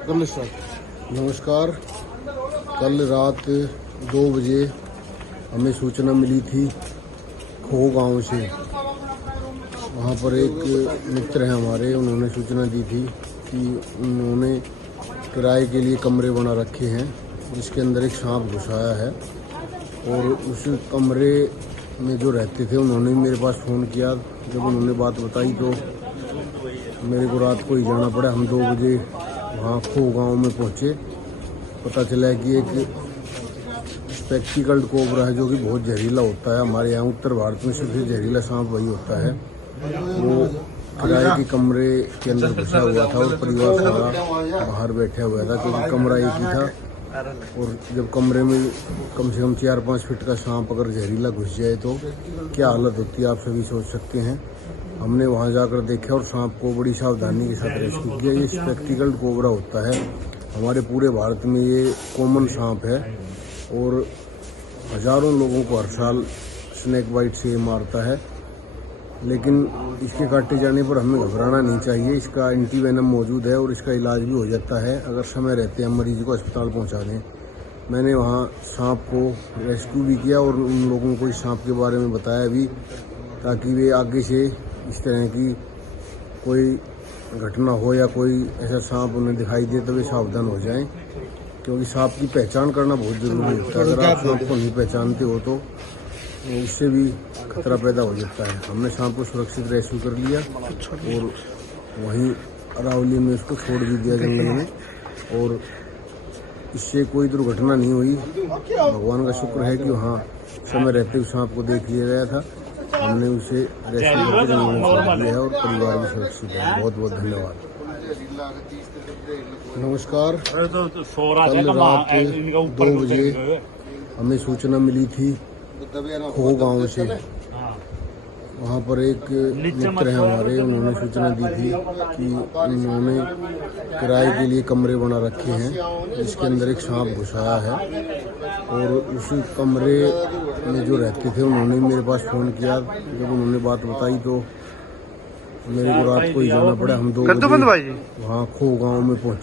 नमस्कार। कल रात 2 बजे हमें सूचना मिली थी खो गांव से। वहां पर एक मित्र हैं हमारे, उन्होंने सूचना दी थी कि उन्होंने किराए के लिए कमरे बना रखे हैं जिसके अंदर एक सांप घुस आया है। और उस कमरे में जो रहते थे उन्होंने मेरे पास फ़ोन किया। जब उन्होंने बात बताई तो मेरे को रात को ही जाना पड़ा। हम 2 बजे वहाँ खो गांव में पहुँचे। पता चला कि एक स्पेक्टिकल्ड कोबरा है जो कि बहुत जहरीला होता है। हमारे यहाँ उत्तर भारत में सबसे जहरीला सांप वही होता है। वो किराए के कमरे के अंदर घुसा हुआ था और परिवार सारा बाहर बैठा हुआ था क्योंकि कमरा एक ही था। और जब कमरे में कम से कम 4-5 फीट का सांप अगर जहरीला घुस जाए तो क्या हालत होती है आप सभी सोच सकते हैं। हमने वहां जाकर देखा और सांप को बड़ी सावधानी के साथ रेस्क्यू किया। ये स्पेक्टिकल्ड कोबरा होता है। हमारे पूरे भारत में ये कॉमन सांप है और हजारों लोगों को हर साल स्नेक बाइट से मारता है। लेकिन इसके काटे जाने पर हमें घबराना नहीं चाहिए। इसका एंटी वेनम मौजूद है और इसका इलाज भी हो जाता है अगर समय रहते हम मरीज को अस्पताल पहुंचा दें। मैंने वहां सांप को रेस्क्यू भी किया और उन लोगों को इस सांप के बारे में बताया भी, ताकि वे आगे से इस तरह की कोई घटना हो या कोई ऐसा सांप उन्हें दिखाई दे तो वे सावधान हो जाएं, क्योंकि सांप की पहचान करना बहुत ज़रूरी होता है। अगर आप सांप को नहीं पहचानते हो तो उससे भी खतरा पैदा हो जाता है। हमने सांप को सुरक्षित रेस्क्यू कर लिया और वहीं अरावली में उसको छोड़ भी दिया जंगल में, और इससे कोई दुर्घटना नहीं हुई। भगवान का शुक्र है कि वहाँ समय रहते उस सांप को देख लिया गया था। हमने उसे रेस्क्यू करके जंगल में छोड़ दिया है और परिवार भी सुरक्षित है। बहुत बहुत धन्यवाद। नमस्कार। कल रात 2 बजे हमें सूचना मिली थी खो गांव से। वहाँ पर एक मित्र हैं हमारे, उन्होंने सूचना दी थी कि उन्होंने किराए के लिए कमरे बना रखे हैं जिसके अंदर एक सांप घुस आया है। और उस कमरे में जो रहते थे उन्होंने मेरे पास फ़ोन किया। जब उन्होंने बात बताई तो मेरे को रात को ही जाना पड़ा। हम 2 बजे वहाँ खो गांव में पहुँचे।